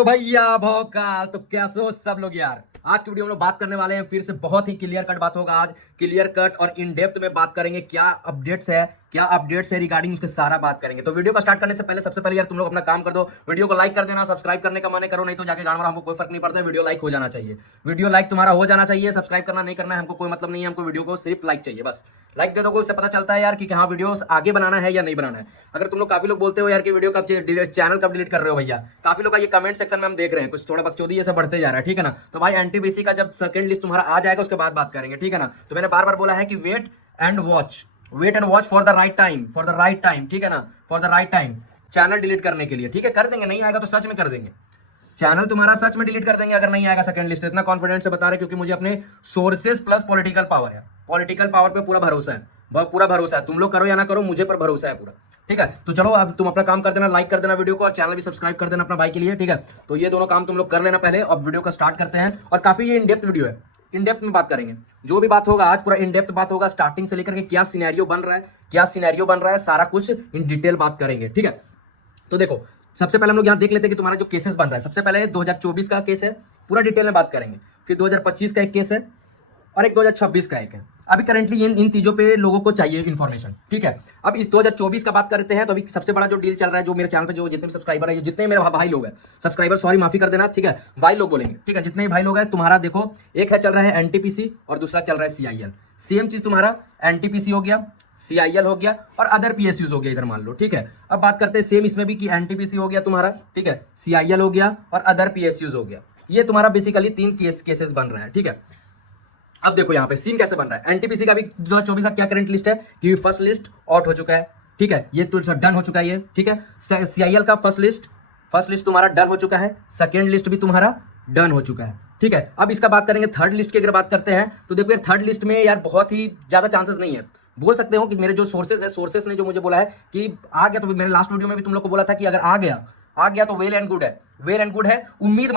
तो भैया भौकाल तो कैसे हो सब लोग यार। आज की वीडियो में लोग बात करने वाले हैं फिर से बहुत ही क्लियर कट बात होगा। आज क्लियर कट और इन डेप्थ में बात करेंगे क्या अपडेट्स है रिगार्डिंग उसके सारा बात करेंगे। तो वीडियो को स्टार्ट करने से पहले सबसे पहले यार तुम लोग अपना काम कर दो, वीडियो को लाइक कर देना, सब्सक्राइब करने का मन करो, नहीं तो जाके गाना हमको कोई फर्क नहीं पड़ता है, वीडियो लाइक हो जाना चाहिए। वीडियो लाइक तुम्हारा हो जाना चाहिए, सब्सक्राइब करना नहीं करना है हमको कोई मतलब नहीं है, हमको वीडियो को सिर्फ लाइक चाहिए बस। लाइक दे दोगे उससे पता चलता है यार कि हाँ वीडियो आगे बनाना है या नहीं बनाना है। अगर तुम लोग काफी लोग बोलते हो यार कि वीडियो कब चैनल कब डिलीट कर रहे हो भैया, काफी लोग का ये कमेंट सेक्शन में हम देख रहे हैं कुछ थोड़ा बकचोदी जैसा बढ़ते जा रहा है, ठीक है ना। तो भाई एनटीपीसी का जब सेकंड लिस्ट तुम्हारा आ जाएगा उसके बाद बात करेंगे, ठीक है ना। तो मैंने बार बार बोला है कि wait and watch for the right time, ठीक है ना, for the right time channel delete करने के लिए, ठीक है। कर देंगे, नहीं आएगा तो सच में कर देंगे, चैनल तुम्हारा सच में डिलीट कर देंगे अगर नहीं आएगा सेकंड लिस्ट। इतना कॉन्फिडेंस से बता रहे क्योंकि मुझे अपने सोर्सेस प्लस पॉलिटिकल पावर है, पॉलिटिकल पावर पे पूरा भरोसा है, पूरा भरोसा है। तुम लोग करो या ना करो मुझे पर भरोसा है पूरा, ठीक है। तो चलो अब तुम अपना काम कर देना, लाइक कर देना वीडियो को और चैनल भी सब्सक्राइब कर देना अपना भाई के लिए, ठीक है। तो ये दोनों काम तुम लोग कर लेना पहले। अब वीडियो का स्टार्ट करते हैं और काफी ये इन डेप्थ वीडियो है, इन डेप्थ में बात करेंगे। जो भी बात होगा आज पूरा इन डेप्थ बात होगा, स्टार्टिंग से लेकर के क्या सिनेरियो बन रहा है सारा कुछ इन डिटेल बात करेंगे, ठीक है। तो देखो सबसे पहले हम लोग यहाँ देख लेते हैं कि तुम्हारा जो केसेस बन रहा है। सबसे पहले 2024 का केस है, पूरा डिटेल में बात करेंगे। फिर 2025 का एक केस है और एक 2026 का एक है। अभी करंटली इन चीजों पे लोगों को चाहिए इन्फॉर्मेशन, ठीक है। अब इस 2024 का बात करते हैं। तो अभी सबसे बड़ा जो डील चल रहा है, जो मेरे चैनल पे जो जितने भी सब्सक्राइबर है, जितने मेरे भाई लोग हैं, सब्सक्राइबर सॉरी माफी कर देना, ठीक है, भाई लोग बोलेंगे, ठीक है। जितने भाई लोग हैं तुम्हारा देखो, एक है चल रहा है एनटीपीसी और दूसरा चल रहा है सीआईएल। सेम चीज तुम्हारा एनटीपीसी हो गया, सीआईएल हो गया और अदर पीएसयूज हो गया इधर मान लो, ठीक है। अब बात करते हैं सेम इसमें भी कि एनटीपीसी हो गया तुम्हारा, ठीक है, सीआईएल हो गया और अदर पीएसयूज हो गया। ये तुम्हारा बेसिकली 3 केसेस बन रहा है, ठीक है। अब देखो यहाँ पे सीन कैसे बन रहा है। एनटीपीसी का भी 2024 का क्या करंट लिस्ट है कि फर्स्ट लिस्ट आउट हो चुका है, ठीक है, ये तो डन हो चुका है ये, ठीक है। सीआईएल का फर्स्ट लिस्ट तुम्हारा डन हो चुका है, सेकेंड लिस्ट भी तुम्हारा डन हो चुका है, ठीक है। अब इसका बात करेंगे थर्ड लिस्ट की। अगर बात करते हैं तो देखो यार थर्ड लिस्ट में यार बहुत ही ज्यादा चांसेस नहीं है। बोल सकते हो कि मेरे जो सोर्सेस ने जो मुझे बोला है कि आ गया, तो मेरे लास्ट वीडियो में भी तुम लोग को बोला था कि अगर आ गया तो वेल एंड गुड है, उम्मीद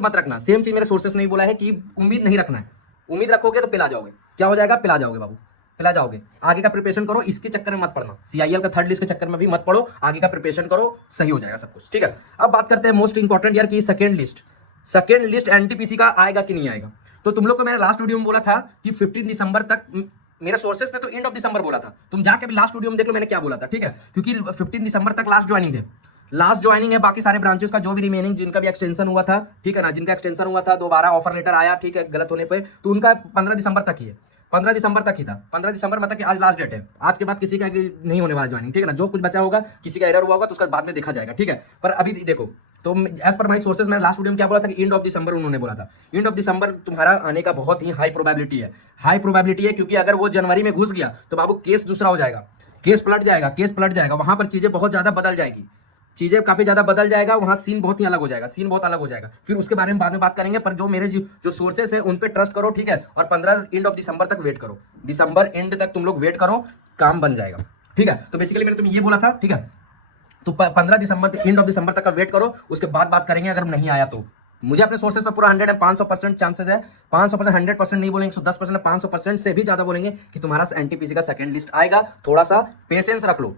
मत रखना। सेम चीज मेरे सोर्सेस ने भी बोला है कि उम्मीद नहीं रखना है, उम्मीद रखोगे तो पिला जाओगे। क्या हो जाएगा? पिला जाओगे बाबू, पिला जाओगे। आगे का प्रिपरेशन करो, इसके चक्कर में मत पड़ना, सीआईएल का थर्ड लिस्ट के चक्कर में भी मत पड़ो, आगे का प्रिपरेशन करो, सही हो जाएगा सब कुछ, ठीक है। अब बात करते हैं मोस्ट इंपॉर्टेंट यार कि सेकंड लिस्ट एनटीपीसी का आएगा कि नहीं आएगा। तो तुम लोग को मैंने लास्ट वीडियो में बोला था कि 15 दिसंबर तक, मेरे सोर्सेस ने तो एंड ऑफ दिसंबर बोला था, तुम जाके अभी लास्ट वीडियो में देख लो मैंने क्या बोला था, ठीक है। क्योंकि 15 दिसंबर तक लास्ट ज्वाइनिंग है। बाकी सारे ब्रांचेस का जो भी रिमेनिंग जिनका भी एक्सटेंशन हुआ था, ठीक है ना, जिनका एक्सटेंशन हुआ था, दोबारा ऑफर लेटर आया, ठीक है, गलत होने पे, तो उनका 15 दिसंबर तक ही है, 15 दिसंबर तक ही था। 15 दिसंबर मतलब कि आज लास्ट डेट है, आज के बाद किसी का नहीं होने वाला ज्वाइनिंग, ठीक है ना। जो कुछ बचा होगा, किसी का एरर हुआ होगा तो उसका बाद में देखा जाएगा, ठीक है। पर अभी देखो, तो एज पर माई सोर्सेज मैंने लास्ट वीडियो में क्या बोला था कि एंड ऑफ दिसंबर उन्होंने बोला था। एंड ऑफ दिसंबर तुम्हारा आने का बहुत ही हाई प्रोबेबिलिटी है, क्योंकि अगर वो जनवरी में घुस गया तो बाबू केस दूसरा हो जाएगा, केस पलट जाएगा, वहां पर चीजें बहुत ज्यादा बदल जाएगी, चीजें काफी ज्यादा बदल जाएगा, वहां सीन बहुत अलग हो जाएगा, फिर उसके बारे में बाद में बात करेंगे। पर जो मेरे जो सोर्सेस है उन पे ट्रस्ट करो, ठीक है। और 15 एंड ऑफ दिसंबर तक वेट करो, दिसंबर एंड तक तुम लोग वेट करो, काम बन जाएगा, ठीक है। तो बेसिकली मैंने तुम्हें ये बोला था, ठीक है। तो 15 दिसंबर एंड ऑफ दिसंबर तक का वेट करो, उसके बाद बात करेंगे। अगर नहीं आया तो मुझे अपने सोर्सेस पर पूरा 500% चांसेस है, 500%, 100% नहीं बोलेंगे, 110%, 500% से भी ज्यादा बोलेंगे कि तुम्हारा एनटीपीसी का सेकंड लिस्ट आएगा। थोड़ा सा पेशेंस रख लो,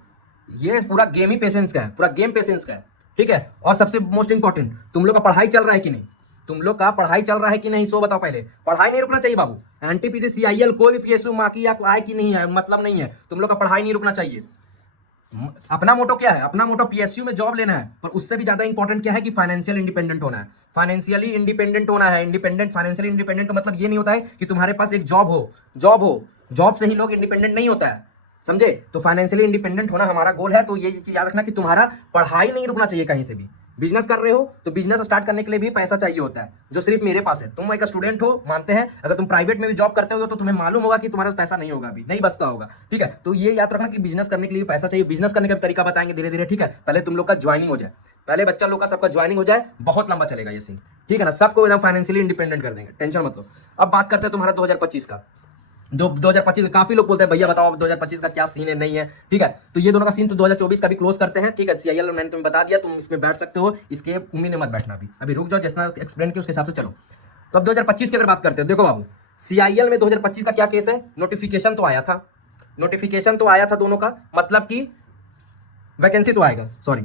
ये पूरा गेम ही पेशेंस का है, पूरा गेम पेशेंस का है, ठीक है। और सबसे मोस्ट इंपॉर्टेंट, तुम लोग का पढ़ाई चल रहा है कि नहीं, सो बताओ पहले। पढ़ाई नहीं रुकना चाहिए बाबू, एनटीपीसी सीआईएल कोई भी पीएसयू माकी या आए कि नहीं है मतलब नहीं है, तुम लोग का पढ़ाई नहीं रुकना चाहिए। अपना मोटो क्या है? अपना मोटो पीएसयू में जॉब लेना है, पर उससे भी ज्यादा इंपॉर्टेंट क्या है कि फाइनेंशियल इंडिपेंडेंट होना है, फाइनेंशियली इंडिपेंडेंट होना है। फाइनेंशियली इंडिपेंडेंट का मतलब ये नहीं होता है कि तुम्हारे पास एक जॉब से ही लोग इंडिपेंडेंट नहीं होता है, समझे। तो फाइनेंशियली इंडिपेंडेंट होना हमारा गोल है। तो ये चीज याद रखना कि तुम्हारा पढ़ाई नहीं रुकना चाहिए कहीं से भी। बिजनेस कर रहे हो तो बिजनेस स्टार्ट करने के लिए भी पैसा चाहिए होता है, जो सिर्फ मेरे पास है। तुम एक स्टूडेंट हो, मानते हैं, अगर तुम प्राइवेट में भी जॉब करते हो तो तुम्हें मालूम होगा कि तुम्हारे पास पैसा नहीं होगा, अभी नहीं बचता होगा, ठीक है। तो ये याद रखना कि बिजनेस करने के लिए पैसा चाहिए। बिजनेस करने का तरीका बताएंगे धीरे धीरे, ठीक है। पहले तुम लोग का ज्वाइनिंग हो जाए, पहले बच्चा लोग का सबका ज्वाइनिंग हो जाए, बहुत लंबा चलेगा ये सीन, ठीक है ना। सबको एकदम फाइनेंशियली इंडिपेंडेंट कर देंगे, टेंशन मत लो। अब बात करते हैं तुम्हारा 2025 का। 2025 काफी लोग बोलते हैं भैया बताओ 2025 का क्या सीन है, नहीं है, ठीक है। तो ये दोनों का सीन तो 2024 का भी क्लोज करते हैं, ठीक है। सीआईएल मैंने तुम्हें बता दिया, तुम इसमें बैठ सकते हो, इसके उम्मीद में मत बैठना, अभी रुक जाओ, जैसा एक्सप्लेन किया उसके हिसाब से चलो। तो अब 2025 की अगर बात करते हो, देखो बाबू, सीआईएल में 2025 का क्या केस है। नोटिफिकेशन तो आया था दोनों का, मतलब कि वैकेंसी तो आएगा, सॉरी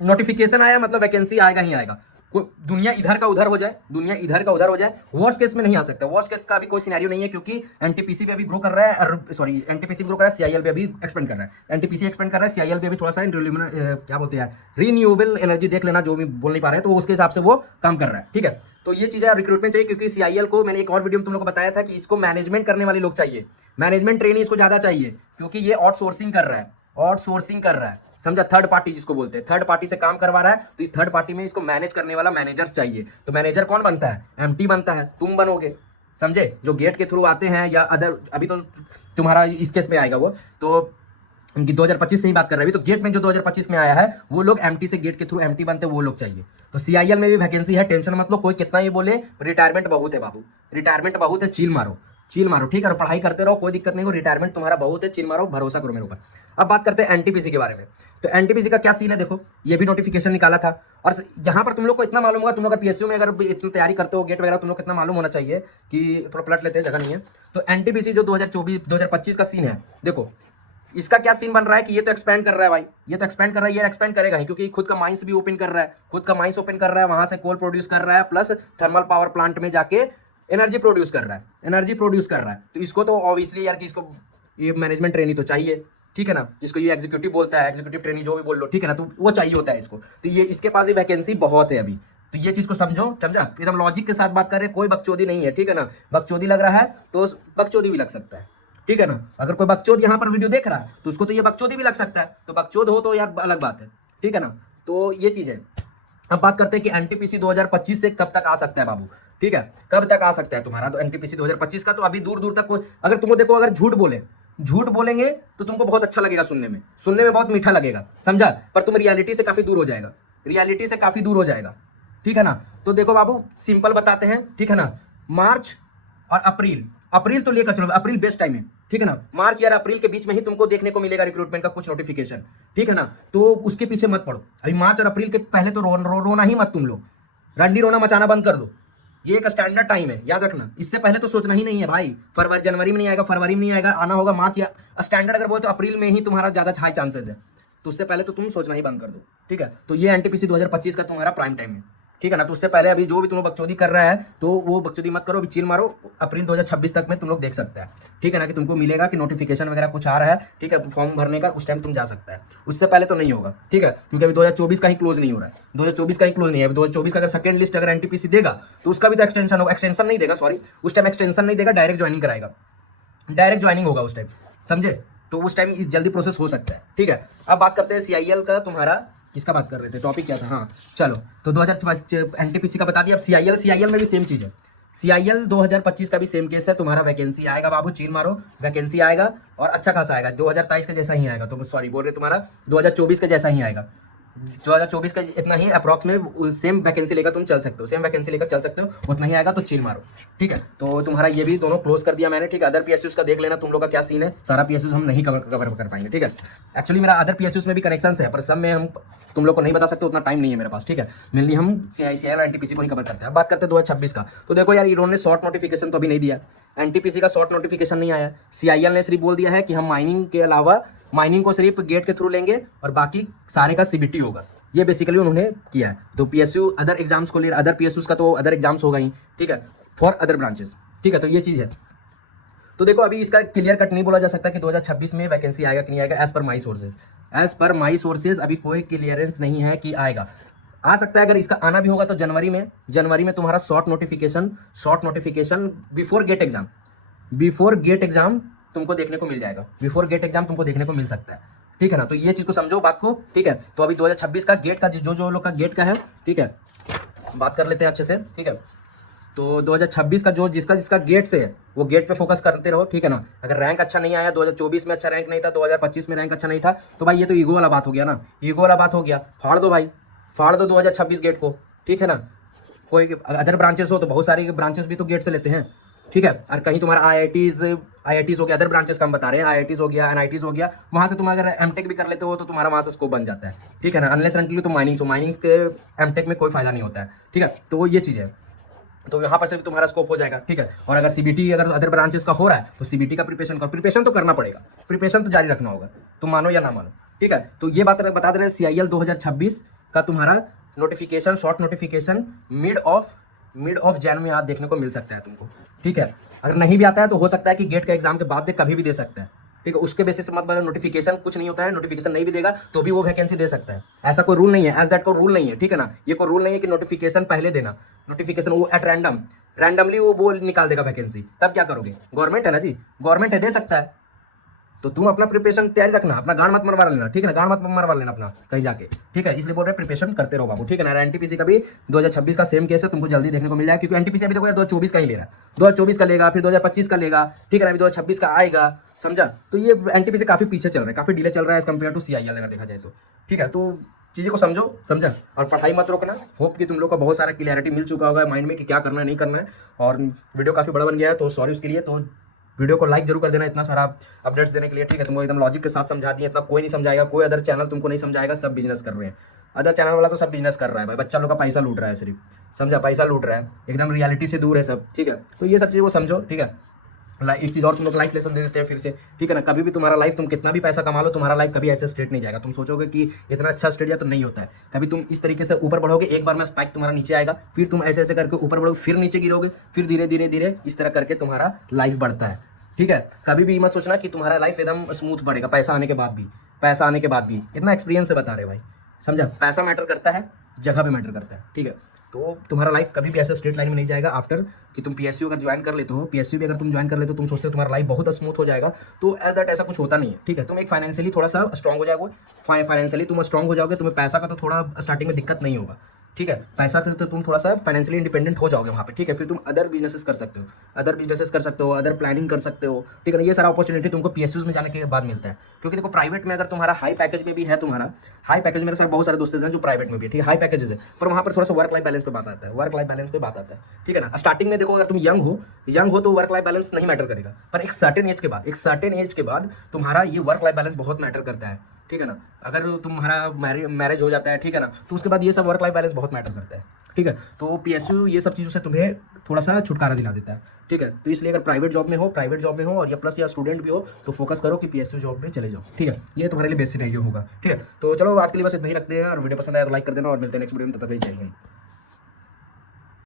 नोटिफिकेशन आया मतलब वैकेंसी आएगा ही आएगा। दुनिया इधर का उधर हो जाए, दुनिया इधर का उधर हो जाए, वर्स्ट केस में नहीं आ सकता। वर्स्ट केस का भी कोई सिनेरियो नहीं है, क्योंकि एनटीपीसी भी अभी ग्रो कर रहा है, और सॉरी एनटीपीसी ग्रो कर रहा है, सीआईएल भी अभी एक्सपेंड कर रहा है। एनटीपीसी एक्सपेंड कर रहा है, सीआईएल भी अभी थोड़ा सा क्या बोलते हैं, रीन्यूएबल एनर्जी देख लेना, जो भी बोल नहीं पा रहे हैं, तो उसके हिसाब से वो काम कर रहा है। ठीक है, तो ये चीज़ें रिक्रूटमेंट चाहिए, क्योंकि सीआईएल को मैंने एक और वीडियो में तुम लोग को बताया था कि इसको मैनेजमेंट करने वाले लोग चाहिए, मैनेजमेंट ट्रेनिंग इसको ज़्यादा चाहिए, क्योंकि ये आउटसोर्सिंग कर रहा है, आउटसोर्सिंग कर रहा है, समझा, थर्ड पार्टी जिसको बोलते हैं, थर्ड पार्टी से काम करवा रहा है, तो इस थर्ड पार्टी में इसको मैनेज करने वाला मैनेजर चाहिए। तो मैनेजर कौन बनता है? एमटी बनता है, तुम बनोगे, समझे, जो गेट के थ्रू आते हैं या अदर, अभी तो तुम्हारा इस केस में आएगा वो, तो उनकी 2025 से ही बात कर रहे हैं, अभी तो गेट में जो 2025 में आया है वो लोग एमटी से गेट के थ्रू एमटी बनते हैं, वो लोग चाहिए। तो सीआईएल में भी वैकेंसी है, टेंशन मत लो, कोई कितना ही बोले, रिटायरमेंट बहुत है बाबू, रिटायरमेंट बहुत है, चील मारो, चील मारो, ठीक है, और पढ़ाई करते रहो, कोई दिक्कत नहीं हो, रिटायरमेंट तुम्हारा बहुत है, चिल मारो, भरोसा करो मेरे ऊपर। अब बात करते हैं एनटीपीसी के बारे में। तो एनटीपीसी का क्या सीन है, देखो ये भी नोटिफिकेशन निकाला था, और जहां पर तुम लोग को इतना मालूम होगा, तुम लोग का पीएसयू में अगर इतनी तैयारी करते हो गेट वगैरह, तुम लोग कितना मालूम होना चाहिए कि थोड़ा पलट लेते हैं, जगह नहीं है। तो एनटीपीसी जो 2024-2025 का सीन है, देखो इसका क्या सीन बन रहा है कि ये तो एक्सपेंड कर रहा है भाई, ये तो एक्सपेंड कर रहा है, ये एक्सपेंड करेगा ही, क्योंकि खुद का माइंस भी ओपन कर रहा है, खुद का माइंस ओपन कर रहा है, वहां से कोल प्रोड्यूस कर रहा है, प्लस थर्मल पावर प्लांट में जाके एनर्जी प्रोड्यूस कर रहा है, एनर्जी प्रोड्यूस कर रहा है। तो इसको तो ऑब्वियसली यार कि इसको ये मैनेजमेंट ट्रेनिंग तो चाहिए, ठीक है ना, जिसको ये एग्जीक्यूटिव बोलता है, एग्जीक्यूटिव ट्रेनिंग जो भी बोल लो, ठीक है ना, तो वो चाहिए होता है इसको। तो ये इसके पास भी वैकेंसी बहुत है अभी, तो ये चीज को समझो, समझा, एकदम लॉजिक के साथ बात कर रहे हैं, कोई बकचोदी नहीं है, ठीक है ना, बकचोदी लग रहा है तो बकचोदी भी लग सकता है, ठीक है ना, अगर कोई बकचोद यहाँ पर वीडियो देख रहा है तो उसको तो ये बकचोदी भी लग सकता है, तो बकचोद हो तो यार अलग बात है, ठीक है ना, तो ये चीज है। अब बात करते हैं कि एनटीपीसी 2025 से कब तक आ सकता है बाबू, ठीक है, कब तक आ सकता है तुम्हारा तो एनटीपीसी 2025 का, तो अभी दूर दूर तक कोई, अगर तुमको देखो, अगर झूठ बोलेंगे तो तुमको बहुत अच्छा लगेगा, सुनने में बहुत मीठा लगेगा, समझा, पर तुम रियलिटी से काफी दूर हो जाएगा, रियलिटी से काफी दूर हो जाएगा, ठीक है ना। तो देखो बाबू सिंपल बताते हैं, ठीक है ना, मार्च और अप्रैल तो लेकर चलो, अप्रैल बेस्ट टाइम है, ठीक है ना, मार्च या अप्रैल के बीच में ही तुमको देखने को मिलेगा रिक्रूटमेंट का कुछ नोटिफिकेशन, ठीक है ना, तो उसके पीछे मत पड़ो, अभी मार्च और अप्रैल के पहले तो रोना ही मत तुम लोग, रंडी रोना मचाना बंद कर दो, ये एक स्टैंडर्ड टाइम है, याद रखना, इससे पहले तो सोचना ही नहीं है भाई, फरवरी जनवरी में नहीं आएगा, फरवरी में नहीं आएगा, आना होगा मार्च या स्टैंडर्ड अगर बोले तो अप्रैल में ही तुम्हारा ज्यादा हाई चांसेस है, तो उससे पहले तो तुम सोचना ही बंद कर दो, ठीक है। तो ये एनटीपीसी 2025 का तुम्हारा प्राइम टाइम है, ठीक है ना, तो उससे पहले अभी जो भी तुम लोग बकचोदी कर रहा है तो वो बकचोदी मत करो, अभी चिल मारो, अप्रैल 2026 तक में तुम लोग देख सकते हैं, ठीक है ना, कि तुमको मिलेगा कि नोटिफिकेशन वगैरह कुछ आ रहा है, ठीक है, फॉर्म भरने का, उस टाइम तुम जा सकता है, उससे पहले तो नहीं होगा, ठीक है, क्योंकि अभी 2024 का ही क्लोज नहीं हो रहा है, 2024 का ही क्लोज नहीं है, अभी 2024 का अगर सेकंड लिस्ट अगर एनटीपीसी देगा तो उसका भी तो एक्सटेंशन होगा, एक्सटेंशन नहीं देगा, सॉरी उस टाइम एक्सटेंशन नहीं देगा, डायरेक्ट ज्वाइनिंग कराएगा, डायरेक्ट ज्वाइनिंग होगा उस टाइम, समझे, तो उस टाइम जल्दी प्रोसेस हो सकता है, ठीक है। अब बात करते हैं सीआईएल का, तुम्हारा किसका बात कर रहे थे, टॉपिक क्या था, हाँ चलो, तो 2000 एनटीपीसी का बता दिया। अब सीआईएल में भी सेम चीज़ है, सीआईएल 2025 का भी सेम केस है, तुम्हारा वैकेंसी आएगा बाबू, चीन मारो, वैकेंसी आएगा और अच्छा खासा आएगा, 2023 का जैसा ही आएगा, तो सॉरी बोल रहे तुम्हारा 2024 का जैसा ही आएगा, 2024 का इतना ही अप्रॉक्स में सेम वैकेंसी लेकर तुम चल सकते हो, सेम वैकेंसी लेकर चल सकते हो, उतना ही आएगा, तो चिल मारो, ठीक है। तो तुम्हारा ये भी दोनों क्लोज कर दिया मैंने, ठीक है। अदर पीएसयूज का देख लेना तुम लोग का क्या सीन है, सारा पीएसयूज हम नहीं कवर कर पाएंगे, ठीक है। एक्चुअली मेरा अदर पीएसयूज में भी कनेक्शन है, पर सब में हम तुम लोग को नहीं बता सकते, उतना टाइम नहीं है मेरे पास, ठीक है। मेनली हम सीआईएल और एनटीपीसी को ही कवर करते हैं। बात करते हैं 2026 का, तो देखो यार इन्होंने शॉर्ट नोटिफिकेशन तो अभी नहीं दिया, एनटीपीसी का शॉर्ट नोटिफिकेशन नहीं आया, सीआईएल ने सिर्फ बोल दिया है कि हम माइनिंग के अलावा माइनिंग को सिर्फ गेट के थ्रू लेंगे और बाकी सारे का सीबीटी होगा, ये बेसिकली उन्होंने किया है। तो पीएसयू अदर एग्जाम्स को ले, अदर पीएसयूज का तो अदर एग्जाम्स होगा ही, ठीक है, फॉर अदर ब्रांचेस, ठीक है। तो ये चीज़ है। तो देखो अभी इसका क्लियर कट नहीं बोला जा सकता कि 2026 में वैकेंसी आएगा कि नहीं आएगा, एज पर माई सोर्सेज अभी कोई क्लियरेंस नहीं है कि आएगा, आ सकता है। अगर इसका आना भी होगा तो जनवरी में तुम्हारा short notification before GATE exam तुमको देखने को मिल जाएगा, बिफोर गेट एग्जाम तुमको देखने को मिल सकता है, ठीक है ना। तो ये चीज़ को समझो बात को, ठीक है। तो अभी 2026 का गेट का जो लोग का गेट का है, ठीक है, बात कर लेते हैं अच्छे से, ठीक है। तो 2026 का जो जिसका गेट से है वो गेट पे फोकस करते रहो, ठीक है ना। अगर रैंक अच्छा नहीं आया, 2024 में अच्छा रैंक नहीं था, 2025 में रैंक अच्छा नहीं था, तो भाई ये तो ईगो वाला बात हो गया ना, ईगो वाला बात हो गया, फाड़ दो भाई, फाड़ दो 2026 गेट को, ठीक है ना। कोई अदर ब्रांचेस हो तो बहुत सारे ब्रांचेस भी तो गेट से लेते हैं, ठीक है। और कहीं तुम्हारा आईआईटीज हो गया, अदर ब्रांचेस का हम बता रहे हैं, आईआईटीज हो गया, एनआईटीज हो गया, वहाँ से तुम अगर एमटेक भी कर लेते हो तो तुम्हारा वहाँ से स्कोप बन जाता है, ठीक है ना। अनलेस अनटिल तुम माइनिंग्स के एमटेक में कोई फायदा नहीं होता है, ठीक है। तो ये चीज़ है, तो यहाँ पर से भी तुम्हारा स्कोप हो जाएगा, ठीक है। और अगर सीबीटी अगर अदर ब्रांचेस का हो रहा है तो सीबीटी का प्रिपरेशन तो करना पड़ेगा, प्रिपरेशन तो जारी रखना होगा, तुम मानो या ना मानो, ठीक है। तो ये बात बता दे रहे हैं सीआईएल 2026 का तुम्हारा notification, short notification mid of Jain में आज देखने को मिल सकता है तुमको, ठीक है। अगर नहीं भी आता है तो हो सकता है कि गेट का एग्जाम के बाद दे, कभी भी दे सकता है, ठीक है। उसके बेसिस मत बोलो नोटिफिकेशन कुछ नहीं होता है, नोटिफिकेशन नहीं भी देगा तो भी वो वैकेंसी दे सकता है, ऐसा कोई रूल नहीं है, एज दैट कोई रूल नहीं है, ठीक है ना। ये कोई रूल नहीं है कि नोटिफिकेशन पहले देना, नोटिफिकेशन वो एट रैंडमली वो निकाल देगा वैकेंसी, तब क्या करोगे? गवर्नमेंट है ना जी, गवर्नमेंट है, दे सकता है। तो तुम अपना प्रिपरेशन तैयारी रखना, अपना गांड मत मरवा लेना, ठीक है ना, गांड मत मरवा लेना अपना कहीं जाके, ठीक है। इसलिए बोल रहे प्रिपरेशन करते रहो बाबू, ठीक है ना। एनटीपीसी का भी 2026 का सेम केस है, तुमको जल्दी देखने को मिल जाएगा, क्योंकि एनटीपीसी अभी देखो 2024 का ही ले रहा है, 2024 का लेगा, फिर 2025 का लेगा, ठीक है ना, अभी 2026 का आएगा, समझा। तो ये एनटीपीसी काफी पीछे चल रहा है, काफी डिले चल रहा है एज कम्पेयर टू सीआईएल अगर देखा जाए तो, ठीक है। तो चीज़ों को समझो, समझा, और पढ़ाई मत रोकना। होप कि तुम लोग को बहुत सारा क्लियरिटी मिल चुका होगा माइंड में कि क्या करना है नहीं करना है। और वीडियो काफ़ी बड़ा बन गया है तो सॉरी उसके लिए। तो वीडियो को लाइक जरूर कर देना इतना सारा अपडेट्स देने के लिए, ठीक है। तुमको एकदम लॉजिक के साथ समझा दिया, इतना कोई नहीं समझाएगा, कोई अदर चैनल तुमको नहीं समझाएगा, सब बिजनेस कर रहे हैं। अदर चैनल वाला तो सब बिजनेस कर रहा है भाई, बच्चा लोग का पैसा लूट रहा है सिर्फ, समझा, पैसा लूट रहा है, एकदम रियलिटी से दूर है सब, ठीक है। तो ये सब चीज़ को समझो, ठीक है। एक चीज़ और तुम लोग लाइफ लेसन दे देते हैं फिर से, ठीक है ना। कभी भी तुम्हारा लाइफ, तुम कितना भी पैसा कमा लो, तुम्हारा लाइफ कभी ऐसे स्ट्रेट नहीं जाएगा। तुम सोचोगे कि इतना अच्छा स्ट्रेट जाए, तो नहीं होता है। कभी तुम इस तरीके से ऊपर बढ़ोगे, एक बार में स्पाइक तुम्हारा नीचे आएगा, फिर तुम ऐसे ऐसे करके ऊपर बढ़ोगे, फिर नीचे गिरोगे, फिर धीरे धीरे धीरे इस तरह करके तुम्हारा लाइफ बढ़ता है, ठीक है। कभी भी मत सोचना कि तुम्हारा लाइफ एकदम स्मूथ बढ़ेगा पैसा आने के बाद भी, पैसा आने के बाद भी। इतना एक्सपीरियंस से बता रहे भाई, समझा। पैसा मैटर करता है, जगह पे मैटर करता है, ठीक है। तो तुम्हारा लाइफ कभी भी ऐसे स्ट्रेट लाइन में नहीं जाएगा। आफ्टर कि तुम पीएसयू अगर ज्वाइन कर लेते हो, पीएसयू भी अगर तुम ज्वाइन कर लेते हो, तुम सोचते हो तुम्हारा लाइफ बहुत स्मूथ हो जाएगा, तो एज दैट ऐसा कुछ होता नहीं है, ठीक है। तुम एक फाइनेंशियली थोड़ा सा स्ट्रॉन्ग हो जाओगे, फाइनेंशियली तुम स्ट्रॉन्ग हो जाओगे, तुम्हें पैसा का तो थोड़ा स्टार्टिंग में दिक्कत नहीं होगा, ठीक है। पैसा से तो तुम थोड़ा सा फाइनेंशियली इंडिपेंडेंट हो जाओगे वहाँ पे, ठीक है। फिर तुम अदर बिजनेसेस कर सकते हो, अदर प्लानिंग कर सकते हो, ठीक है ना। ये सारा अपॉर्चुनिटी तुमको पीएसयूज में जाने के बाद मिलता है, क्योंकि देखो प्राइवेट में अगर तुम्हारा हाई पैकेज में भी है, तुम्हारा हाई पैकेज, मेरे साथ बहुत सारे दोस्त हैं जो प्राइवेट में भी है, ठीक है, हाई पैकेजेस है, पर वहाँ पर थोड़ा सा वर्क लाइफ बैलेंस पे बात आता है, वर्क लाइफ बैलेंस पे बात आता है, ठीक है ना। स्टार्टिंग में देखो, अगर तुम यंग हो तो वर्क लाइफ बैलेंस नहीं मैटर करेगा, पर एक सर्टेन एज के बाद तुम्हारा ये वर्क लाइफ बैलेंस बहुत मैटर करता है, ठीक है ना। अगर तुम्हारा मैरिज हो जाता है, ठीक है ना, तो उसके बाद ये सब वर्क लाइफ बैलेंस बहुत मैटर करता है, ठीक है। तो पीएसयू ये सब चीज़ों से तुम्हें थोड़ा सा छुटकारा दिला देता है, ठीक है। तो इसलिए अगर प्राइवेट जॉब में हो और या प्लस या स्टूडेंट भी हो, तो फोकस करो कि पीएसयू जॉब में चले जाओ, ठीक है। ये तुम्हारे लिए बेस्ट सिनेरियो होगा, ठीक है। तो चलो आज के लिए बस इतना ही रखते हैं, और वीडियो पसंद आया तो लाइक कर देना, और मिलते हैं नेक्स्ट वीडियो में, तब तक के लिए जय हिंद।